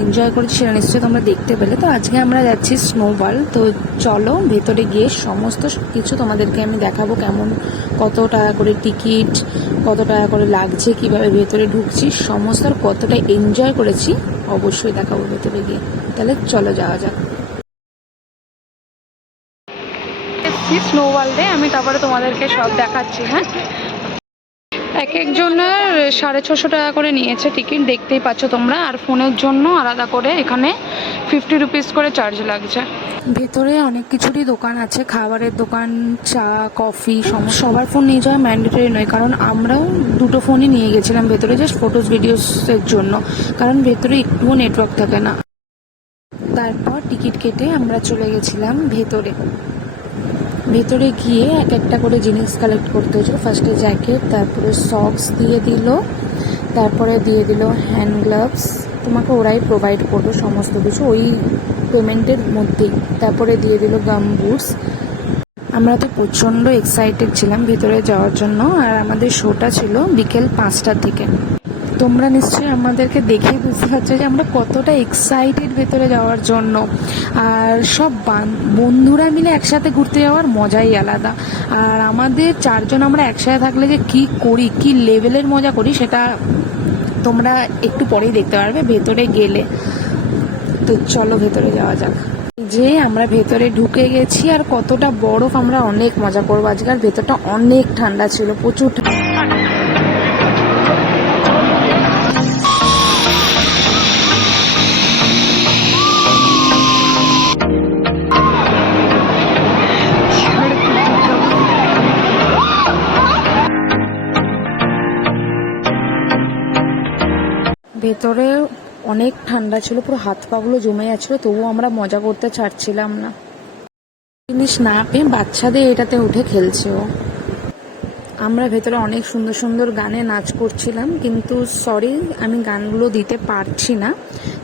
Enjoy করেছি সেটা নিশ্চয়ই তোমরা দেখতে পেলে। তো আজকে আমরা যাচ্ছি স্নোবল। তো চলো ভেতরে গিয়ে সমস্ত কিছু তোমাদেরকে আমি দেখাবো, কেমন কত টাকা করে টিকিট, কত টাকা করে লাগছে, কিভাবে ভেতরে ঢুকছি, সমস্ত আর কতটা এনজয় করেছি অবশ্যই দেখাবো ভেতরে গিয়ে। তাহলে চলো যাওয়া যাক। স্নো ওয়ার্ল্ডে আমি তারপরে তোমাদেরকে সব দেখাচ্ছি। হ্যাঁ, এক একজনের 650 টাকা করে নিয়েছে টিকিট, দেখতেই পাচ্ছ তোমরা। আর ফোনের জন্য আলাদা করে এখানে 50 রুপিস করে চার্জ লাগছে। ভেতরে অনেক কিছুরই দোকান আছে, খাবারের দোকান, চা, কফি। সবার ফোন নিয়ে যাওয়া ম্যান্ডেটরি নয়, কারণ আমরাও দুটো ফোনই নিয়ে গেছিলাম ভেতরে, জাস্ট ফটোস ভিডিওসের জন্য, কারণ ভেতরে একটুও নেটওয়ার্ক থাকে না। তারপর টিকিট কেটে আমরা চলে গেছিলাম ভেতরে। ভেতরে গিয়ে এক একটা করে জিনিস কালেক্ট করতে হয়েছিল। ফার্স্টে জ্যাকেট, তারপরে সক্স দিয়ে দিল, তারপরে দিয়ে দিল হ্যান্ড গ্লাভস। তোমাকে ওরাই প্রোভাইড করবে সমস্ত কিছু ওই পেমেন্টের মধ্যেই। তারপরে দিয়ে দিল গাম বুটস। আমরা তো প্রচণ্ড এক্সাইটেড ছিলাম ভেতরে যাওয়ার জন্য। আর আমাদের শোটা ছিল বিকেল 5টা থেকে। তোমরা নিশ্চয়ই আমাদেরকে দেখে বুঝতে পারছো যে আমরা কতটা এক্সাইটেড ভেতরে যাওয়ার জন্য। আর সব বন্ধুরা মিলে একসাথে ঘুরতে যাওয়ার মজাই আলাদা। আর আমাদের 4 জন আমরা একসাথে থাকলে যে কি করি, কি লেভেলের মজা করি, সেটা তোমরা একটু পরেই দেখতে পারবে ভেতরে গেলে। তো চলো ভেতরে যাওয়া যাক। যে আমরা ভেতরে ঢুকে গেছি, আর কতটা বরফ, আমরা অনেক মজা করবো আজকে। আর ভেতরটা অনেক ঠান্ডা ছিল, প্রচুর ঠান্ডা। ভেতরে অনেক ঠান্ডা ছিল, পুরো হাত পাগুলো জমে যাচ্ছিল, তবুও আমরা মজা করতে ছাড়ছিলাম না। জিনিস না পেয়ে বাচ্চাদের এটাতে উঠে খেলছেও। আমরা ভেতরে অনেক সুন্দর সুন্দর গানে নাচ করছিলাম, কিন্তু সরি আমি গানগুলো দিতে পারছি না,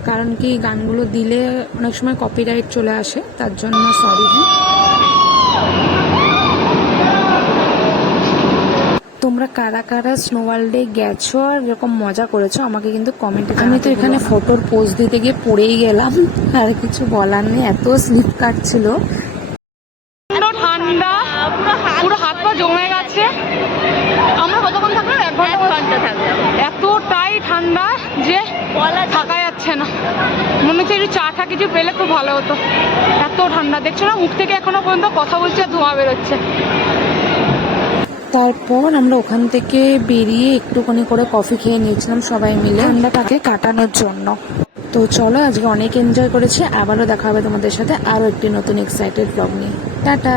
কারণ কি গানগুলো দিলে অনেক সময় কপিরাইট চলে আসে, তার জন্য সরি। তোমরা কারা কারা স্নো ওয়ার্ল্ডে গেছো আর এরকম মজা করেছো আমাকে কিন্তু কমেন্টে। আমি তো এখানে ফটোর পোজ দিতে গিয়ে পড়েই গেলাম, আর কিছু বলার নেই, এত স্লিপ কাটছিল। ঠান্ডা, পুরো হাত পা জমে গেছে। আমরা কতক্ষণ থাকলাম? 1 ঘন্টা থাকলাম। এতটাই ঠান্ডা যে থাকা যাচ্ছে না, মনে হচ্ছে একটু চা টা কিছু পেলে খুব ভালো হতো। এত ঠান্ডা, দেখছো না মুখ থেকে এখনো পর্যন্ত কথা বলছে, ধোঁয়া বেরোচ্ছে। তারপর আমরা ওখান থেকে বেরিয়ে একটুখানি করে কফি খেয়ে নিয়েছিলাম সবাই মিলে ঠান্ডাটাকে কাটানোর জন্য। তো চলো আজকে অনেক এনজয় করেছি। আবারও দেখা হবে তোমাদের সাথে আরও একটি নতুন এক্সাইটেড ব্লগ নিয়ে। টাটা।